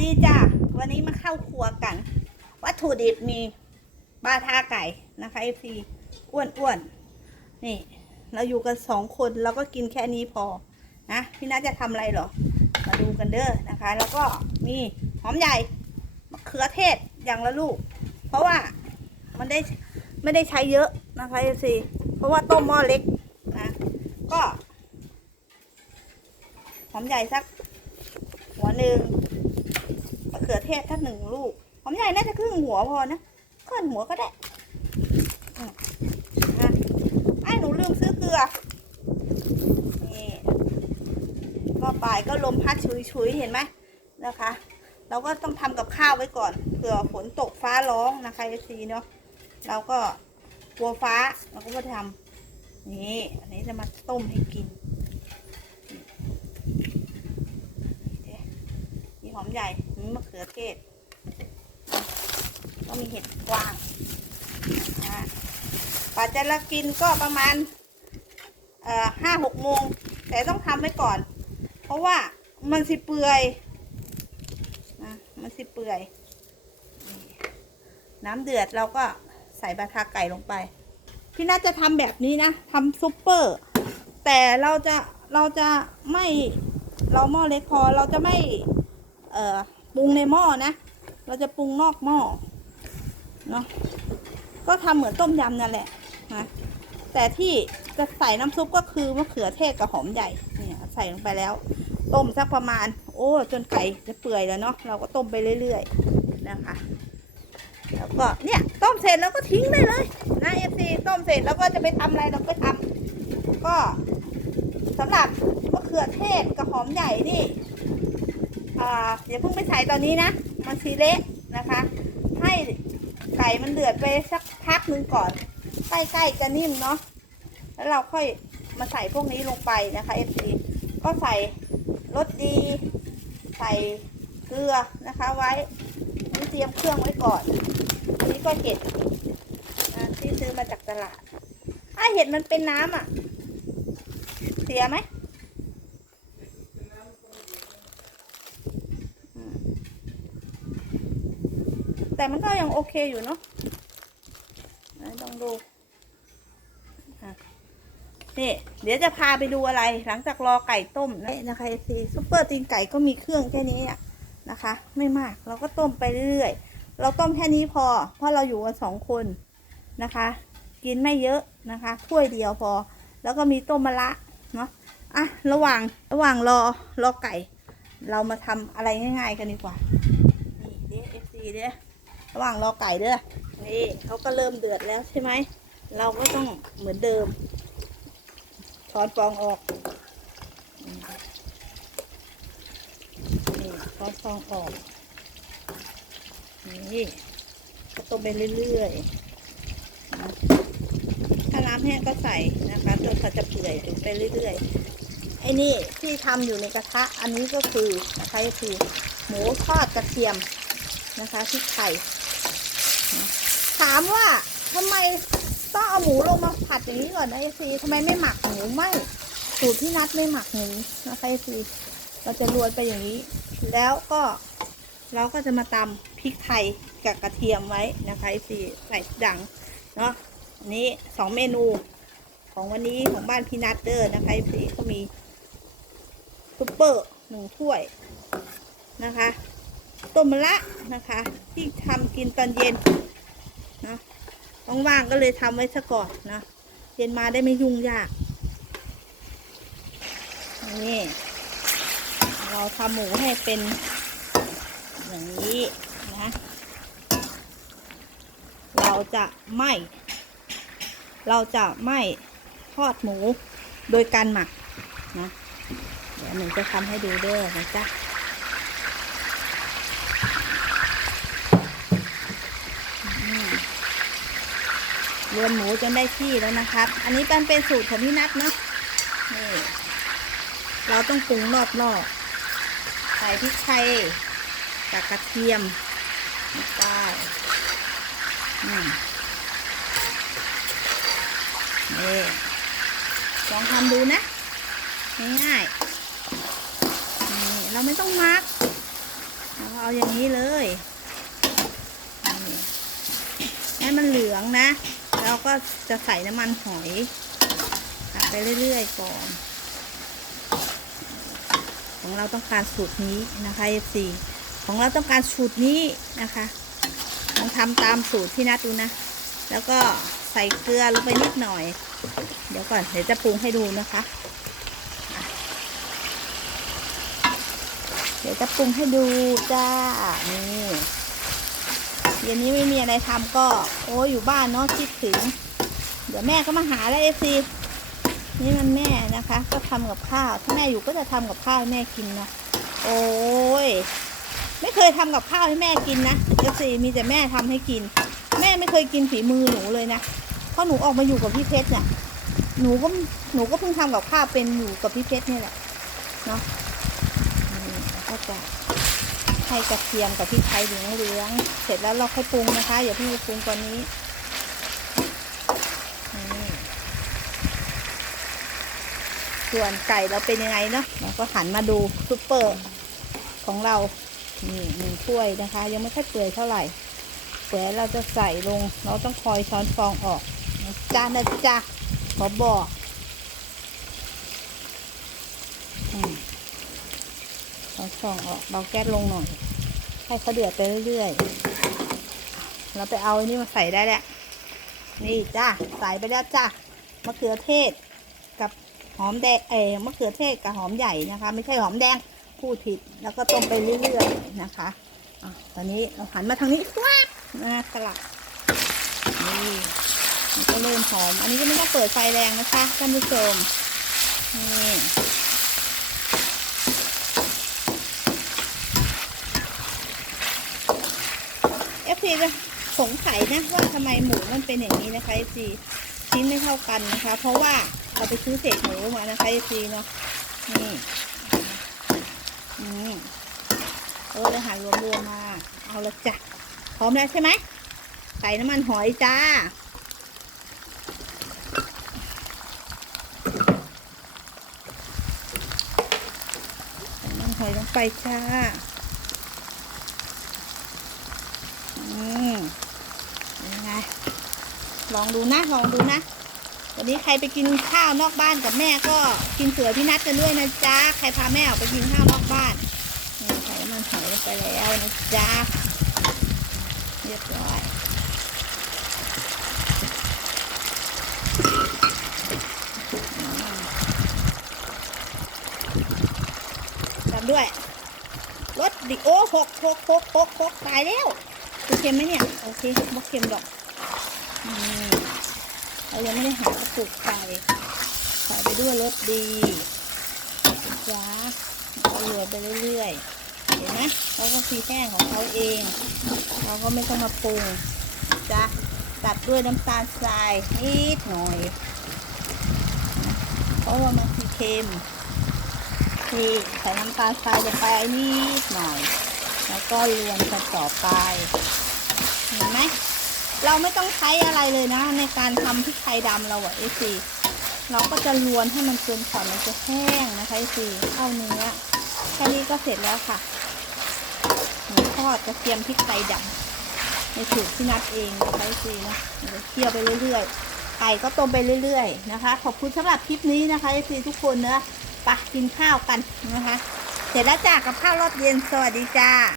ดีจ้ะ วันนี้มาเข้าครัวกัน วัตถุดิบมีปลาทาไก่นะคะเอฟซีอ้วนอ้วนนี่ เราอยู่กันสองคนเราก็กินแค่นี้พอนะพี่นัทจะทำอะไรเหรอ มาดูกันเด้อนะคะ แล้วก็มีหอมใหญ่มะเขือเทศอย่างละลูก เพราะว่ามันได้ไม่ได้ใช้เยอะนะคะเอฟซีเพราะว่าต้มหม้อเล็กนะก็หอมใหญ่สักหัวหนึ่งะเขือเทศถ้าหนึ่งลูกหอมใหญ่น่าจะครึ่งหัวพอนะครึ่งหัวก็ได้อืมนะไอ้หนูลืมซื้อเกลือ นี่ก็ปลายก็ลมพัดชุยๆ เห็นไหมนะคะ เราก็ต้องทำกับข้าวไว้ก่อน เผื่อฝนตกฟ้าร้องนะคะเอซีเนาะ เราก็กลัวฟ้าเราก็มาทำนี่อันนี้จะมาต้มให้กินมีหอมใหญ่ มะเขือเทศ ก็มีเห็ดกวางป่าจะละกินก็ประมาณห้าหกโมง แต่ต้องทำไว้ก่อน เพราะว่ามันสิเปื่อยนะมันสิเปื่อย น้ำเดือดเราก็ใส่บาทาไก่ลงไป พี่น่าจะทำแบบนี้นะทำซุปเปอร์ แต่เราจะเราจะไม่เราหม้อเล็กพอเราจะไม่ เอ่อ ปรุงในหม้อนะ เราจะปรุงนอกหม้อเนาะก็ทำเหมือนต้มยำนั่นแหละนะแต่ที่จะใส่น้ำซุปก็คือมะเขือเทศกับหอมใหญ่เนี่ยใส่ลงไปแล้ว ต้มสักประมาณ โอ้จนไก่จะเปื่อยแล้วเนาะเราก็ต้มไปเรื่อยๆนะคะแล้วก็เนี่ยต้มเสร็จแล้วก็ทิ้งได้เลยนะเอฟซีต้มเสร็จแล้วก็จะไปทำอะไรเราก็ทำก็สำหรับมะเขือเทศกับหอมใหญ่นี่ อย่าเพิ่งไปใส่ตอนนี้นะ มันซีเละนะคะ ให้ไก่มันเดือดไปสักพักหนึ่งก่อน ใกล้ๆจะนิ่มเนาะ แล้วเราค่อยมาใส่พวกนี้ลงไปนะคะ FC ก็ใส่รสดี ใส่เกลือนะคะไว้นี่เตรียมเครื่องไว้ก่อน อันนี้ก็เห็ดที่ซื้อมาจากตลาด ถ้าเห็ดมันเป็นน้ำอะ เสียไหม แต่มันก็ยังโอเคอยู่เนาะไหนลองดูนี่เดี๋ยวจะพาไปดูอะไรหลังจากรอไก่ต้มนะนะคะซีซุปเปอร์ตีนไก่ก็มีเครื่องแค่นี้อะนะคะ ไม่มากเราก็ต้มไปเรื่อยๆเราต้มแค่นี้พอ เพราะเราอยู่กันสองคนนะคะ กินไม่เยอะนะคะ ถ้วยเดียวพอ แล้วก็มีต้มมะระเนาะอะระหว่างระหว่างรอรอไก่ เรามาทำอะไรง่าย ๆ กันดีกว่านี่เด้เอฟซีเด้ ระหว่างรอไก่เด้อนี่เขาก็เริ่มเดือดแล้วใช่ไหม เราก็ต้องเหมือนเดิมช้อนฟองออกนี่ช้อนฟองออกนี่ก็ต้มไปเรื่อยๆถ้าน้ำแห้งก็ใส่นะคะจนเขาจะเปื่อยไปเรื่อยๆไอ้นี่ที่ทำอยู่ในกระทะอันนี้ก็คือนะคะก็คือ หมูทอดกระเทียมนะคะพริกไทย ถามว่าทำไมต้องเอาหมูลงมาผัดอย่างนี้ก่อนนะเอซีทำไมไม่หมักหมูไม่สูตรที่นัดไม่หมักหมูนะคะเอซีเราจะรวนไปอย่างนี้ แล้วก็เราก็จะมาตำพริกไทยกับกระเทียมไว้นะคะเอซีใส่ดังเนาะอันนี้สองเมนูของวันนี้ของบ้านพี่นัดเดอร์นะคะเอซีก็มีซุปเปอร์หนึ่งถ้วยนะคะ ต้มมะระนะคะ ที่ทำกินตอนเย็น นะว่างๆก็เลยทำไว้ซะก่อนนะเย็นมาได้ไม่ยุ่งยากนี่เราทำหมูให้เป็นอย่างนี้นะ เราจะไม่ เราจะไม่ทอดหมูโดยการหมักนะ เดี๋ยวหนูจะทำให้ดูเด้อนะจ๊ะ รวนหมูจนได้ที่แล้วนะครับ อันนี้เป็นเป็นสูตรของพี่นัทเนาะนี่เราต้องปรุงรอบนอกใส่พริกไทยกับกระเทียมลงไปอืมนี่ลองทำดูนะง่ายๆนี่เราไม่ต้องมักนะคะเอาอย่างนี้เลยให้มันเหลืองนะ แล้วก็จะใส่น้ำมันหอยผัดไปเรื่อยๆก่อน ของเราต้องการสูตรนี้นะคะ FC ของเราต้องการสูตรนี้นะคะลองทำตามสูตรที่นัดดูนะ แล้วก็ใส่เกลือลงไปนิดหน่อย เดี๋ยวก่อนเดี๋ยวจะปรุงให้ดูนะคะอะเดี๋ยวจะปรุงให้ดูจ้า นี่ เย็นนี้ไม่มีอะไรทำก็ โอ้อยู่บ้านเนาะคิดถึง เดี๋ยวแม่ก็มาหาแล้วเอซีนี่มันแม่นะคะ ก็ทำกับข้าวถ้าแม่อยู่ก็จะทำกับข้าวให้แม่กินเนาะโอ้ยไม่เคยทำกับข้าวให้แม่กินนะเอซีมีแต่แม่ทำให้กิน แม่ไม่เคยกินฝีมือหนูเลยนะเพราะหนูออกมาอยู่กับพี่เพชรเนี่ยหนูก็หนูก็เพิ่งทำกับข้าวเป็นอยู่กับพี่เพชรนี่แหละเนาะก็จะ ให้กระเทียมกับพริกไทยเหลืองเหลืองเสร็จแล้วเราค่อยปรุงนะคะ อย่าเพิ่งไปปรุงตอนนี้ส่วนไก่เราเป็นยังไงเนาะเราก็หันมาดูซุปเปอร์ของเรานี่หนึ่งถ้วยนะคะ ยังไม่ค่อยเปื่อยเท่าไหร่เปื่อยเราจะใส่ลง เราต้องคอยช้อนฟองออกจ้านะจ๊ะขอบอกอืม ช้องออกเบาแก๊สลงหน่อย ให้เขาเดือดไปเรื่อยๆเราไปเอาอันนี้มาใส่ได้แล้วนี่จ้าใส่ไปแล้วจ้ามะเขือเทศ กับหอมแดงเออมะเขือเทศกับหอมใหญ่นะคะ ไม่ใช่หอมแดงพูดผิดแล้วก็ต้มไปเรื่อยๆนะคะอะตอนนี้เราหันมาทางนี้ว้านะสลัดนี่มันก็เริ่มหอม อันนี้ก็ไม่ต้องเปิดไฟแรงนะคะท่านผู้ชมนี่ เอฟซีสงสัยนะว่าทำไมหมูมันเป็นอย่างนี้นะคะเอฟซีชิ้นไม่เท่ากันนะคะ เพราะว่าเราไปซื้อเศษหมูมานะคะเอฟซีเนาะนี่อืมเออเลยหารวมๆมา เอาละจ้ะพร้อมแล้วใช่ไหมใส่น้ำมันหอยจ้าใส่น้ำมันหอยลงไปจ้า อืมยังไง ลองดูนะลองดูนะวันนี้ใครไปกินข้าวนอกบ้านกับแม่ก็กินเสือพี่นัดกันด้วยนะจ๊ะใครพาแม่ออกไปกินข้าวนอกบ้านนี่ใส่มันหอยลงไปแล้วนะจ๊ะเรียบร้อยตามด้วยรสดิโอหกหกหกหกหกตายแล้วจะเค็มไหมเนี่ย โอเคไม่เค็มดอกอืม เรายังไม่ได้หากระปุกใส่ใส่ไปด้วยรสดีจ้าก็โรยไปเรื่อยๆ เห็นไหมเขาก็ซีแห้งของเขาเอง เราก็ไม่ต้องมาปรุงจ้ะตัดด้วยน้ำตาลทรายนิดหน่อย เพราะว่ามันคือเค็มนี่ใส่น้ำตาลทรายลงไปนิดหน่อย แล้วก็รวนกันต่อไป เห็นไหม เราไม่ต้องใช้อะไรเลยนะ ในการทำพริกไทยดำเราอะเอซีเราก็จะลวนให้มันจนก่อนมันจะแห้งนะคะเอซีเข้าเนื้อแค่นี้ก็เสร็จแล้วค่ะหมูทอดกระเทียมพริกไทยดำในสูตรที่นัดเองนะคะเอซีนะเคี่ยวไปเรื่อยๆไก่ก็ต้มไปเรื่อย ๆ นะคะ ขอบคุณสำหรับคลิปนี้นะคะเอซีทุกคนเนอะไปกินข้าวกันนะคะ เสร็จแล้วจ้ากับข้าวรอบเย็นสวัสดีจ้า